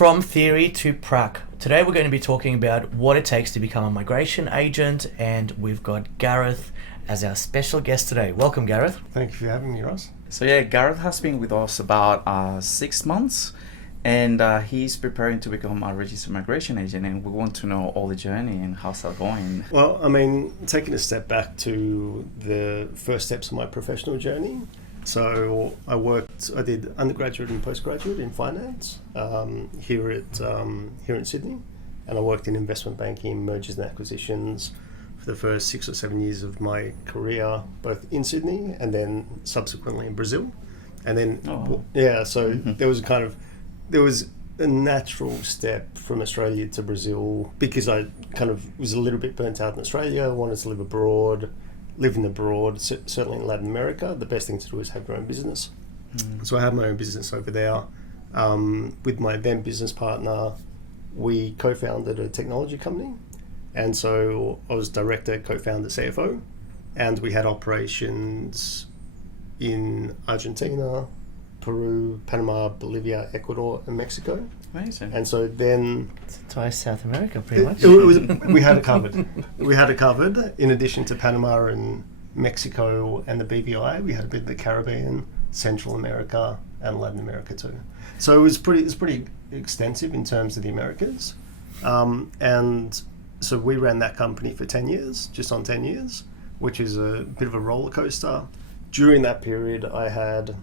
From theory to prac. Today we're going to be talking about what it takes to become a migration agent, and we've got Gareth as our special guest today. Welcome, Gareth. Thank you for having me, Ross. So yeah, Gareth has been with us about 6 months, and he's preparing to become a registered migration agent, and we want to know all the journey and how's that going. Well, I mean, taking a step back to the first steps of my professional journey. So I did undergraduate and postgraduate in finance here in Sydney, and I worked in investment banking, mergers and acquisitions for the first 6 or 7 years of my career, both in Sydney and then subsequently in Brazil. And then, there was a natural step from Australia to Brazil because I kind of was a little bit burnt out in Australia, wanted to live abroad. Living abroad, certainly in Latin America, the best thing to do is have your own business. So I had my own business over there. With my then business partner, we co-founded a technology company. And so I was director, co-founder, CFO. And we had operations in Argentina, Peru, Panama, Bolivia, Ecuador, and Mexico. Amazing. And so then... It's entire South America, pretty much. We had it covered. We had it covered. In addition to Panama and Mexico and the BVI, we had a bit of the Caribbean, Central America, and Latin America too. So it was pretty extensive in terms of the Americas. And so we ran that company for 10 years, just on 10 years, which is a bit of a roller coaster. During that period, I had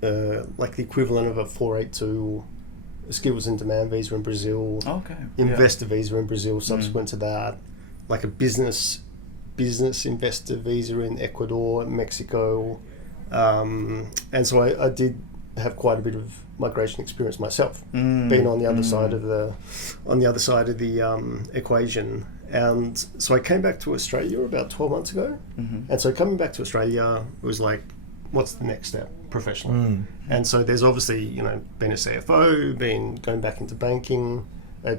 like the equivalent of a 482 skills and demand visa in Brazil, investor visa in Brazil subsequent to that, like a business investor visa in Ecuador, Mexico, and so I did have quite a bit of migration experience myself, being on the other side of the equation. And so I came back to Australia about 12 months ago, and so coming back to Australia was like, what's the next step professionally? And so there's obviously, being a CFO, going back into banking,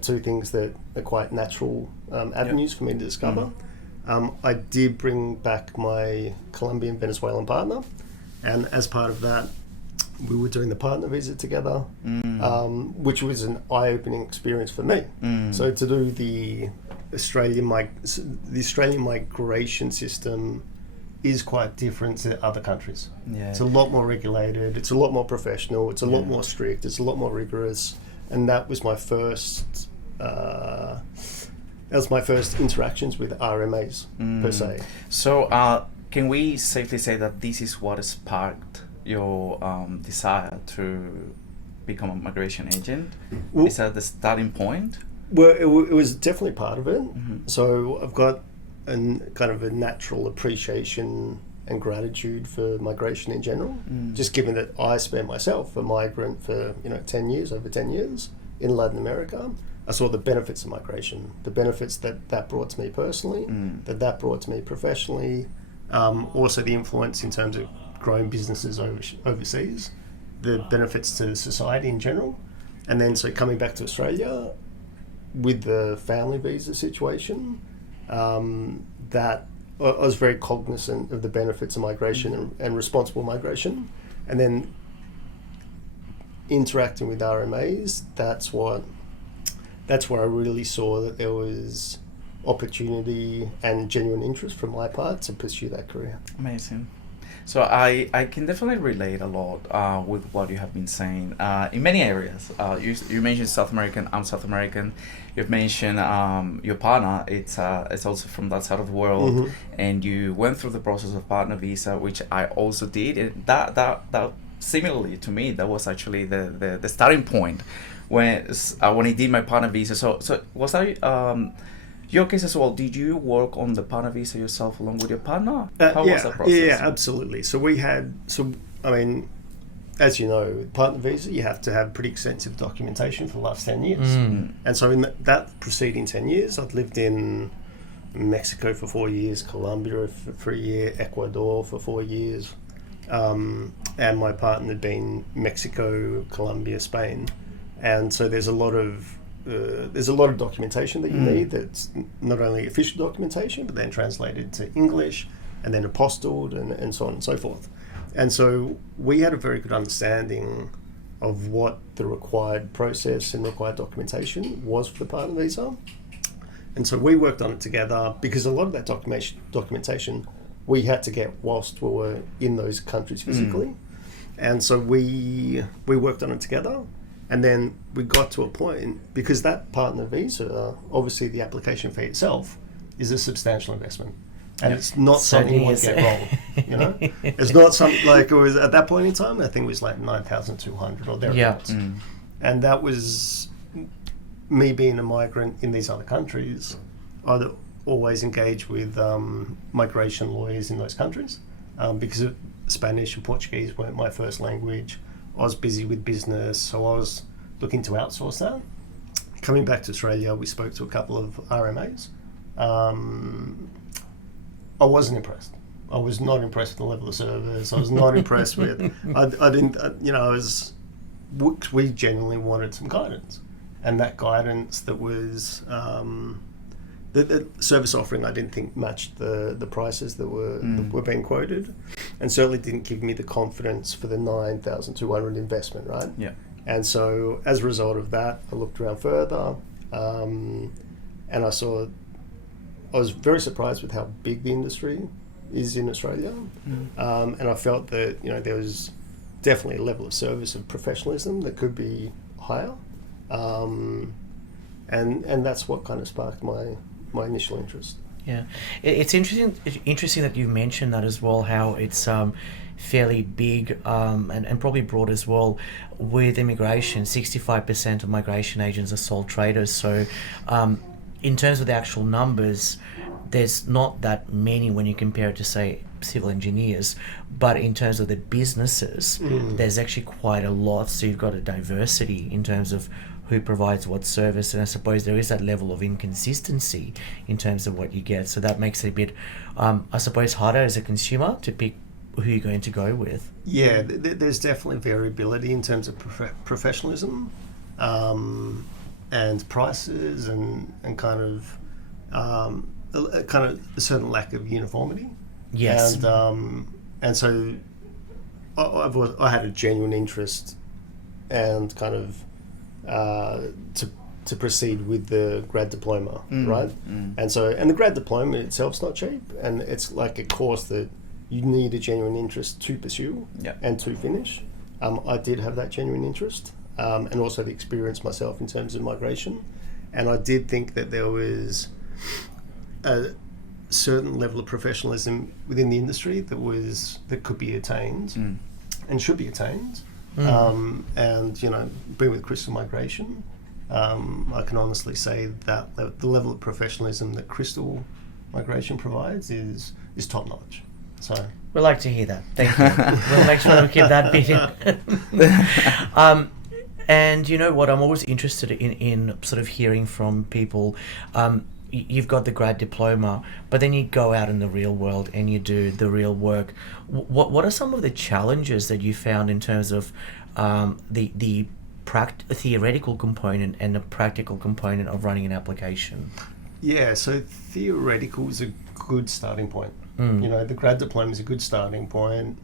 two things that are quite natural avenues for me to discover. I did bring back my Colombian Venezuelan partner, and as part of that, we were doing the partner visa together, which was an eye-opening experience for me. So to do the Australian migration system is quite different to other countries. It's a lot more regulated, it's a lot more professional, it's a lot more strict, it's a lot more rigorous, and that was my first interactions with RMAs per se. So can we safely say that this is what sparked your desire to become a migration agent? Well, is that the starting point? Well, it was definitely part of it. So I've got a kind of a natural appreciation and gratitude for migration in general, just given that I spent myself a migrant for over 10 years in Latin America. I saw the benefits of migration, the benefits that brought to me personally, that brought to me professionally, also the influence in terms of growing businesses overseas, the benefits to society in general. And then so coming back to Australia with the family visa situation, that I was very cognizant of the benefits of migration and responsible migration, and then interacting with RMAs. That's where I really saw that there was opportunity and genuine interest from my part to pursue that career. Amazing. So I can definitely relate a lot with what you have been saying in many areas. You mentioned South American. I'm South American. You've mentioned your partner. It's also from that side of the world, and you went through the process of partner visa, which I also did. And that similarly to me, that was actually the starting point when I did my partner visa. So was that your case as well? Did you work on the partner visa yourself along with your partner? How was that process? Yeah, absolutely. So as you know, partner visa, you have to have pretty extensive documentation for the last 10 years. And so in that preceding 10 years, I'd lived in Mexico for 4 years, Colombia for a year, Ecuador for 4 years, and my partner had been Mexico, Colombia, Spain. And so there's a lot of documentation that you need. That's not only official documentation, but then translated to English and then apostilled and so on and so forth. And so we had a very good understanding of what the required process and required documentation was for the partner visa. And so we worked on it together because a lot of that documentation we had to get whilst we were in those countries physically. And so we worked on it together. And then we got to a point, because that partner visa, obviously the application fee itself is a substantial investment. And it's not something you want to get wrong, you know? It's not something like it was at that point in time, I think it was like 9,200 or thereabouts. And that was me being a migrant in these other countries. I'd always engage with migration lawyers in those countries because Spanish and Portuguese weren't my first language. I was busy with business, so I was looking to outsource that. Coming back to Australia, we spoke to a couple of RMAs. I wasn't impressed. I was not impressed with the level of service. I was not impressed with. I didn't. We genuinely wanted some guidance, and that guidance that was the service offering, I didn't think matched the prices that were being quoted, and certainly didn't give me the confidence for the 9,200 investment, right? Yeah. And so as a result of that, I looked around further, and I was very surprised with how big the industry is in Australia, and I felt that there was definitely a level of service of professionalism that could be higher, and that's what kind of sparked my initial interest. Yeah, it's interesting that you mentioned that as well, how it's fairly big and probably broad as well. With immigration, 65% of migration agents are sole traders. So in terms of the actual numbers, there's not that many when you compare it to, say, civil engineers. But in terms of the businesses, there's actually quite a lot. So you've got a diversity in terms of who provides what service, and I suppose there is that level of inconsistency in terms of what you get. So that makes it a bit, I suppose, harder as a consumer to pick who you're going to go with. Yeah, there's definitely variability in terms of professionalism and prices and kind of a certain lack of uniformity. Yes. And so I had a genuine interest and kind of to proceed with the grad diploma, right? And the grad diploma itself's not cheap, and it's like a course that you need a genuine interest to pursue and to finish. I did have that genuine interest, and also the experience myself in terms of migration, and I did think that there was a certain level of professionalism within the industry that could be attained and should be attained. And being with Crystal Migration, I can honestly say that the level of professionalism that Crystal Migration provides is top notch. So we'd like to hear that. Thank you. We'll make sure we keep that bit in. And you know what? I'm always interested in sort of hearing from people. You've got the grad diploma, but then you go out in the real world and you do the real work. What are some of the challenges that you found in terms of the theoretical component and the practical component of running an application? Yeah, so theoretical is a good starting point. The grad diploma is a good starting point.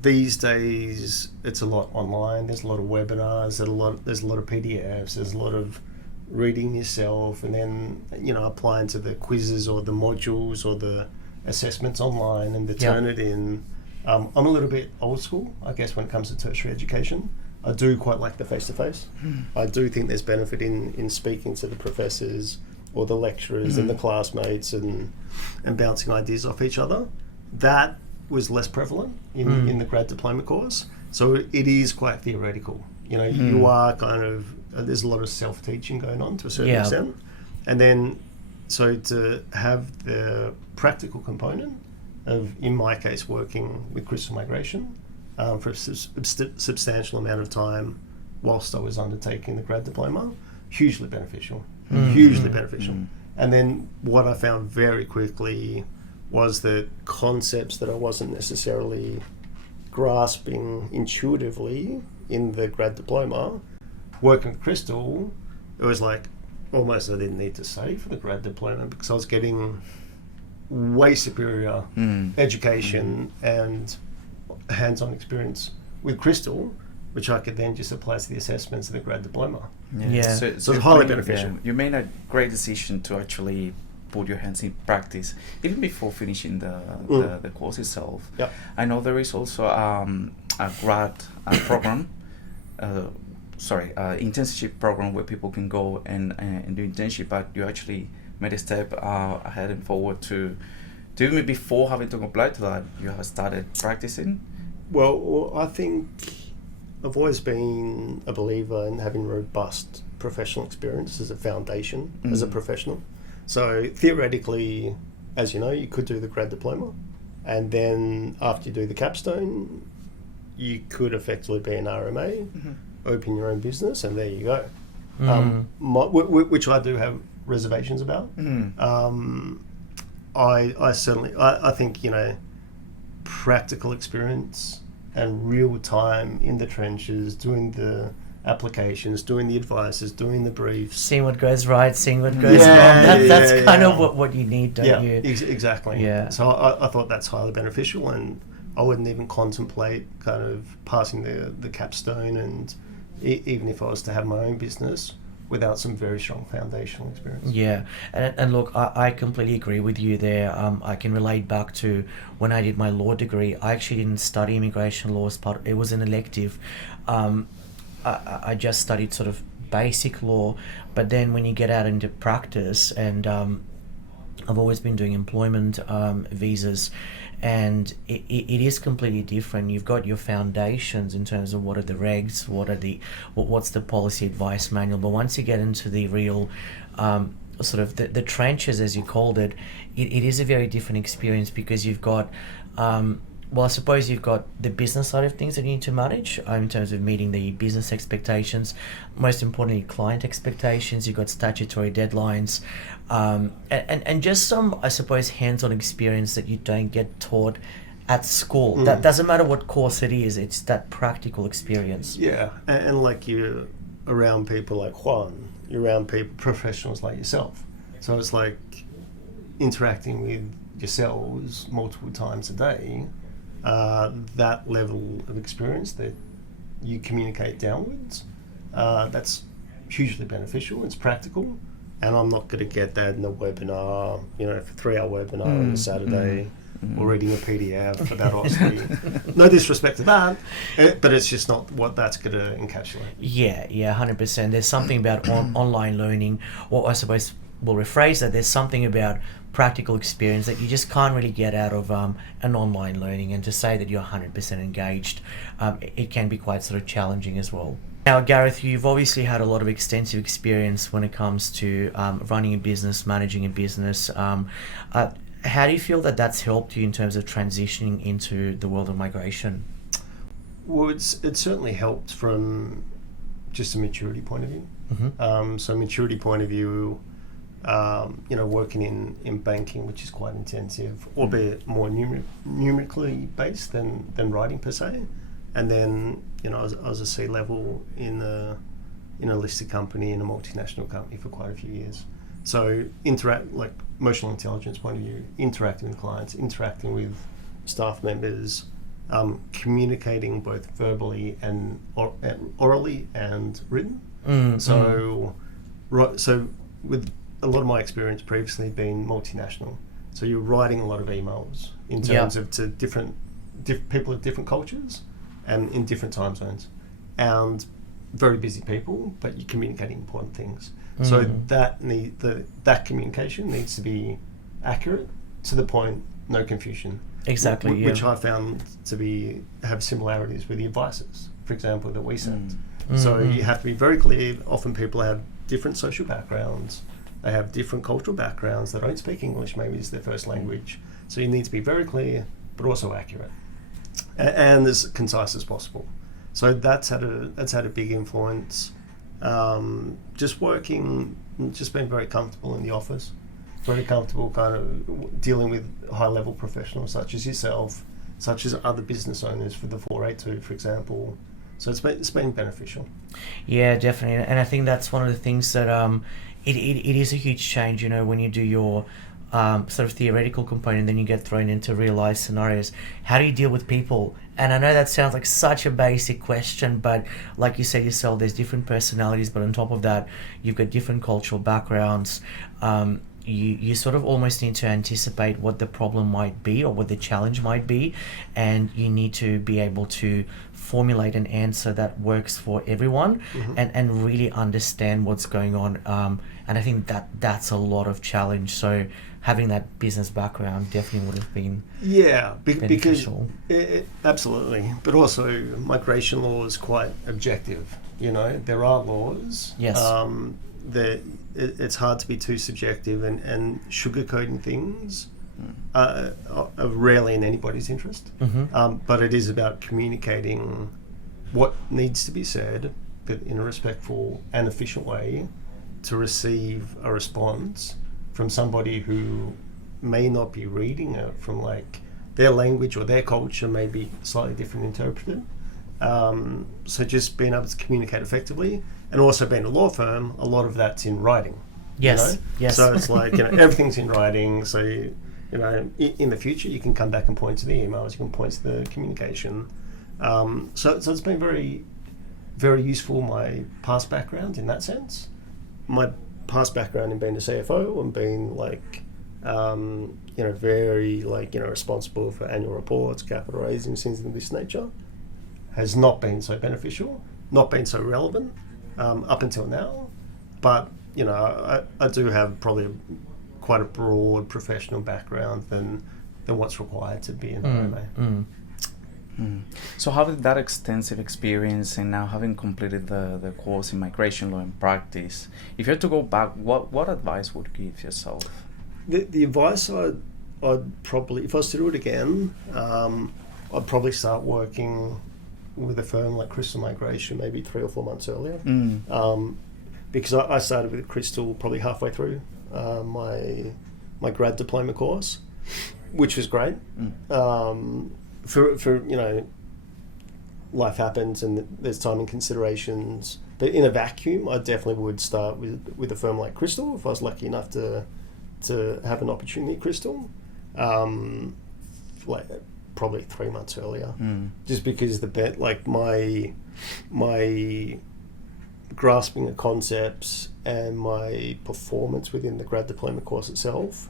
These days, it's a lot online. There's a lot of webinars. There's a lot of PDFs. There's a lot of reading yourself, and then applying to the quizzes or the modules or the assessments online and to turn it in. I'm a little bit old school, I guess, when it comes to tertiary education. I do quite like the face-to-face. I do think there's benefit in speaking to the professors or the lecturers and the classmates and bouncing ideas off each other. That was less prevalent in the grad diploma course. So it is quite theoretical. You are kind of, there's a lot of self-teaching going on to a certain extent. And then, so to have the practical component of, in my case, working with Crystal Migration for a substantial amount of time whilst I was undertaking the grad diploma, hugely beneficial. Hugely beneficial. And then what I found very quickly was that concepts that I wasn't necessarily grasping intuitively in the grad diploma, working with Crystal, it was like almost I didn't need to study for the grad diploma because I was getting way superior education and hands-on experience with Crystal which I could then just apply to the assessments of the grad diploma. Yeah. So it's highly beneficial. You made a great decision to actually put your hands in practice even before finishing the course itself. Yep. I know there is also a grad program, internship program where people can go and do internship, but you actually made a step ahead and forward to even before having to apply to that, you have started practicing. Well, I think I've always been a believer in having robust professional experience as a foundation as a professional. So theoretically, as you know, you could do the grad diploma, and then after you do the capstone, you could effectively be an RMA, open your own business, and there you go. Which I do have reservations about. I certainly think, practical experience and real time in the trenches, doing the applications, doing the advices, doing the briefs, seeing what goes right, seeing what goes wrong. That's kind of what you need, don't you? Exactly. Yeah. So I thought that's highly beneficial, and I wouldn't even contemplate kind of passing the capstone, and even if I was to have my own business, without some very strong foundational experience. Yeah, and look, I completely agree with you there. I can relate back to when I did my law degree. I actually didn't study immigration law as it was an elective. I just studied sort of basic law, but then when you get out into practice, and I've always been doing employment visas, and it is completely different. You've got your foundations in terms of what are the regs, what's the policy advice manual, but once you get into the real sort of the trenches, as you called it, it is a very different experience, because you've got I suppose you've got the business side of things that you need to manage in terms of meeting the business expectations, most importantly client expectations. You've got statutory deadlines, and just some, I suppose, hands-on experience that you don't get taught at school. That doesn't matter what course it is, it's that practical experience. Yeah, and like you're around people like Juan, you're around people, professionals like yourself. So it's like interacting with yourselves multiple times a day. That level of experience that you communicate downwards, that's hugely beneficial. It's practical, and I'm not going to get that in a webinar, for 3-hour webinar on a Saturday, or reading a PDF about OSCE. No disrespect to that, but it's just not what that's going to encapsulate. Yeah, 100%. There's something about online learning, or I suppose we'll rephrase that, there's something about practical experience that you just can't really get out of an online learning, and to say that you're 100% engaged, it can be quite sort of challenging as well. Now, Gareth, you've obviously had a lot of extensive experience when it comes to running a business, managing a business. How do you feel that that's helped you in terms of transitioning into the world of migration? Well, it's certainly helped from just a maturity point of view. So maturity point of view, working in banking, which is quite intensive, albeit more numerically based than writing per se. And then, I was a C-level in a listed company, in a multinational company for quite a few years. So like emotional intelligence point of view, interacting with clients, interacting with staff members, communicating both verbally and orally and written. So with a lot of my experience previously being multinational, so you're writing a lot of emails in terms of to different people of different cultures and in different time zones, and very busy people, but you're communicating important things. So that communication needs to be accurate, to the point, no confusion. Exactly. Which I found to have similarities with the advices, for example, that we sent. So you have to be very clear. Often people have different social backgrounds. They have different cultural backgrounds. They don't speak English, maybe it's their first language. So you need to be very clear, but also accurate, and as concise as possible. So that's had a big influence. Just being very comfortable in the office, very comfortable kind of dealing with high-level professionals such as yourself, such as other business owners for the 482, for example. So it's been beneficial. Yeah, definitely, and I think that's one of the things that it is a huge change. When you do your sort of theoretical component, then you get thrown into real life scenarios. How do you deal with people And I know that sounds like such a basic question, but like you said yourself, there's different personalities, but on top of that, you've got different cultural backgrounds. You sort of almost need to anticipate what the problem might be or what the challenge might be, and you need to be able to formulate an answer that works for everyone, and really understand what's going on. And I think that's a lot of challenge. So having that business background definitely would have been because beneficial. Absolutely, but also migration law is quite objective. There are laws. Yes. It's hard to be too subjective, and sugarcoating things are rarely in anybody's interest. But it is about communicating what needs to be said, but in a respectful and efficient way, to receive a response from somebody who may not be reading it from like their language, or their culture may be slightly different interpreted. So just being able to communicate effectively, and also being a law firm, a lot of that's in writing. Yes. Yes. So it's like everything's in writing. So in the future you can come back and point to the emails, you can point to the communication. So it's been very, very useful, my past background in that sense. My past background in being a CFO and being very responsible for annual reports, capital raising, things of this nature, has not been so beneficial, not been so relevant up until now. But I do have probably quite a broad professional background than what's required to be in MMA. So having that extensive experience and now having completed the course in migration law and practice, if you had to go back, what advice would you give yourself? The advice I'd probably, if I was to do it again, I'd probably start working with a firm like Crystal Migration maybe 3 or 4 months earlier. Because I started with Crystal probably halfway through my grad diploma course, which was great. For life happens and there's timing considerations, but in a vacuum I definitely would start with a firm like Crystal if I was lucky enough to have an opportunity at Crystal, like probably 3 months earlier, just because my grasping of concepts and my performance within the grad diploma course itself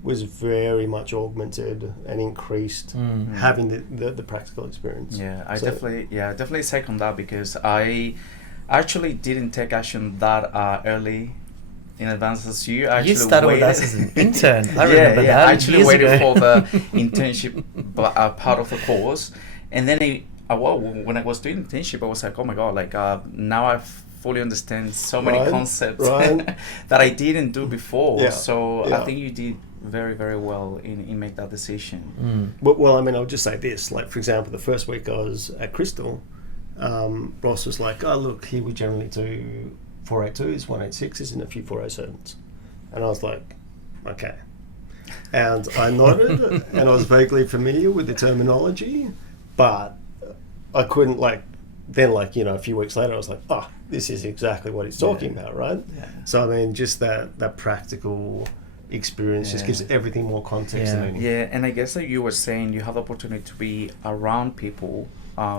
was very much augmented and increased having the practical experience. I definitely second that, because I actually didn't take action that early in advance as you. You started with us as an intern. I remember that. I actually waited for the internship part of the course, and then when I was doing internship, I was like, oh my god, now I fully understand so many concepts that I didn't do before. I think you did very, very well in make that decision. Well, I mean, I'll just say this, like for example, the first week I was at Crystal, Ross was like, oh look, here we generally do 482s, 186s and a few 407s. And I was like, okay. And I nodded and I was vaguely familiar with the terminology, but I couldn't a few weeks later I was like, oh, this is exactly what he's talking about, right? So I mean, just that practical experience just gives everything more context and meaning. And I guess that you were saying you have the opportunity to be around people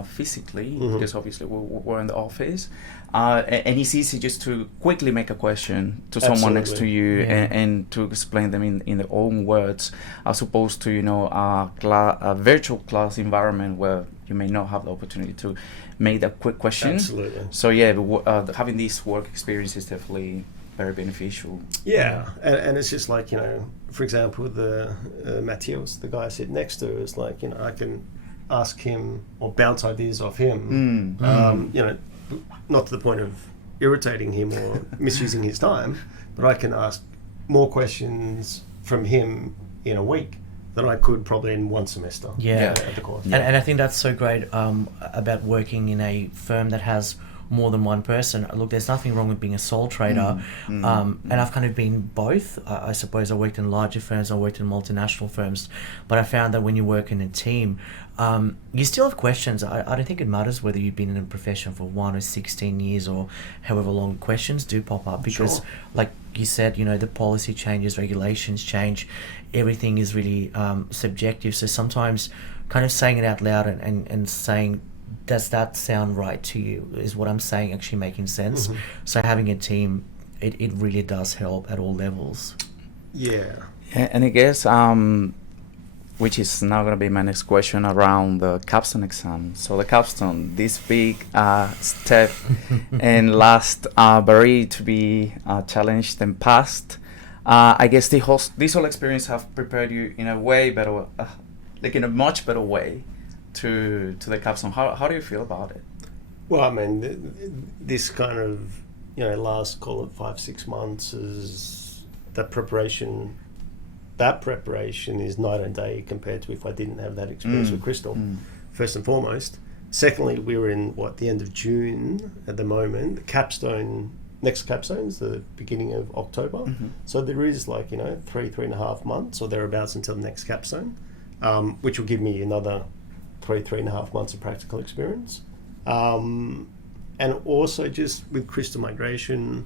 physically, because obviously we're in the office, and it's easy just to quickly make a question to someone next to you and to explain them in their own words, as opposed to a virtual class environment where you may not have the opportunity to make that quick question. Absolutely. So having this work experience is definitely very beneficial. And it's just like, for example, the Matthias, the guy I sit next to, is like, I can ask him or bounce ideas off him, not to the point of irritating him or misusing his time, but I can ask more questions from him in a week than I could probably in one semester at the course. And I think that's so great about working in a firm that has more than one person. Look, there's nothing wrong with being a sole trader, and I've kind of been both. I suppose I worked in larger firms, I worked in multinational firms, but I found that when you work in a team, you still have questions. I don't think it matters whether you've been in a profession for 1 or 16 years or however long. Questions do pop up because, like you said, the policy changes, regulations change, everything is really subjective. So sometimes kind of saying it out loud and saying, does that sound right to you? Is what I'm saying actually making sense? Mhm. So having a team, it really does help at all levels. Yeah. And I guess, which is now going to be my next question around the capstone exam. So the capstone, this big step and last barrier to be challenged and passed. I guess this whole experience have prepared you in a way better, like in a much better way to the capstone. How do you feel about it? Well, I mean, this kind of, last, call it 5-6 months is that preparation. That preparation is night and day compared to if I didn't have that experience with Crystal, first and foremost. Secondly, we're in, the end of June at the moment. The capstone, next capstone is the beginning of October. So there is 3.5 months or thereabouts until the next capstone, which will give me another 3.5 months of practical experience. And also just with Crystal Migration,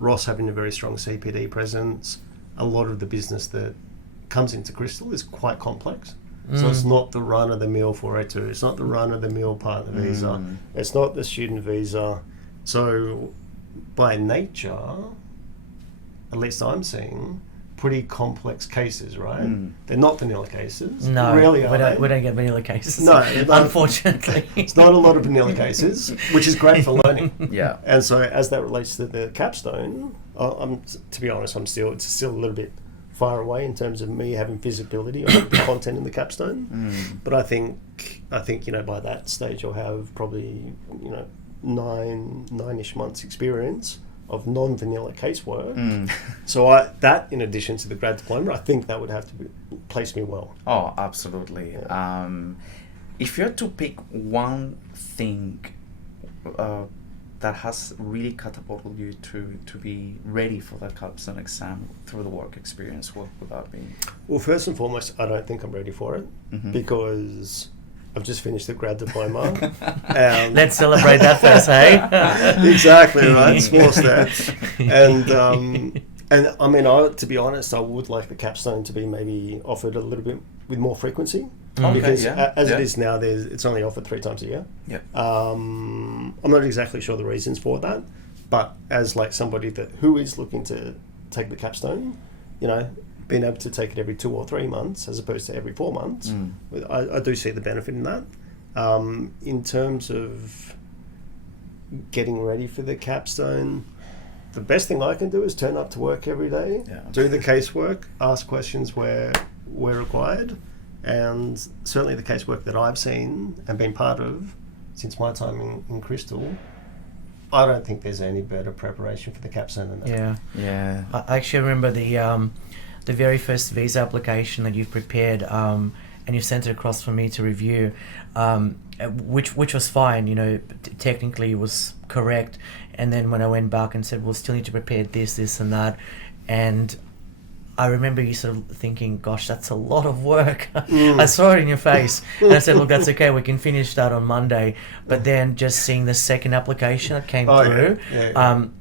Ross having a very strong CPD presence, a lot of the business that comes into Crystal is quite complex. So it's not the run-of-the-mill 402, it's not the run-of-the-mill partner visa, it's not the student visa. So by nature, at least I'm seeing, pretty complex cases, right? They're not vanilla cases. No, Really we don't get vanilla cases. No, unfortunately. It's not a lot of vanilla cases, which is great for learning. Yeah. And so as that relates to the capstone, to be honest, it's still a little bit far away in terms of me having visibility on the content in the capstone. But I think by that stage I'll have probably 9-ish months experience of non-vanilla casework. So that in addition to the grad diploma, I think that would have to place me well. Oh, absolutely. Yeah. If you had to pick one thing that has really catapulted you to be ready for that capstone exam through the work experience, what would that be? Well, first and foremost, I don't think I'm ready for it because I've just finished the grad diploma. Let's celebrate that first, hey? Exactly, right? Small steps. And I mean, to be honest, I would like the capstone to be maybe offered a little bit with more frequency. Because as it is now, it's only offered 3 times a year. Yeah. I'm not exactly sure the reasons for that, but as somebody who is looking to take the capstone, being able to take it every 2 or 3 months as opposed to every 4 months, I do see the benefit in that. In terms of getting ready for the capstone, the best thing I can do is turn up to work every day, do the casework, ask questions where required. And certainly the casework that I've seen and been part of since my time in Crystal, I don't think there's any better preparation for the capstone than that. Yeah. I actually remember the very first visa application that you've prepared, and you sent it across for me to review, which was fine. Technically it was correct. And then when I went back and said, we'll still need to prepare this and that, and I remember you sort of thinking, gosh, that's a lot of work. I saw it in your face. And I said, look, that's okay. We can finish that on Monday. But then just seeing the second application that came through,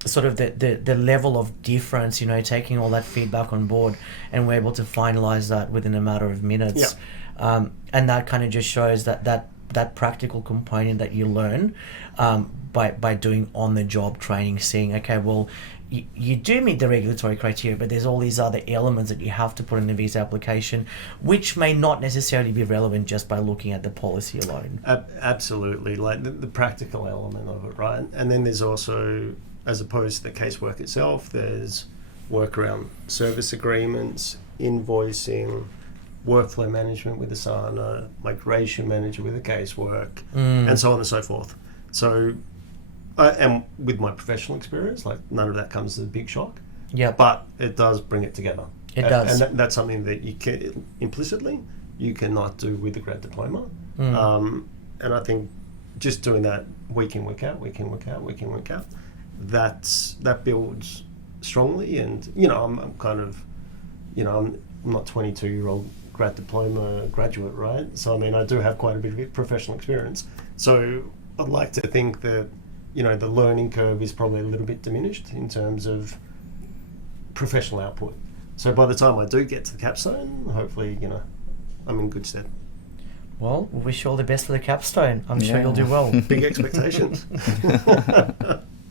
sort of the level of difference, taking all that feedback on board, and we're able to finalize that within a matter of minutes. And that kind of just shows that practical component that you learn by doing on-the-job training, seeing, okay, well, you do meet the regulatory criteria, but there's all these other elements that you have to put in the visa application, which may not necessarily be relevant just by looking at the policy alone. Absolutely, the practical element of it, right? And then there's also, as opposed to the casework itself, there's work around service agreements, invoicing, workflow management with Asana, migration manager with the casework, and so on and so forth. So, and with my professional experience, none of that comes as a big shock. Yeah. But it does bring it together. It does. And that's something that you can implicitly you cannot do with the grad diploma. And I think just doing that week in, week out, that builds strongly. And I'm kind of, I'm not 22-year-old grad diploma graduate, right? So I mean, I do have quite a bit of professional experience. So I'd like to think that the learning curve is probably a little bit diminished in terms of professional output. So by the time I do get to the capstone, hopefully, I'm in good stead. Well, we wish you all the best for the capstone. I'm sure Yeah. you'll do well. Big expectations.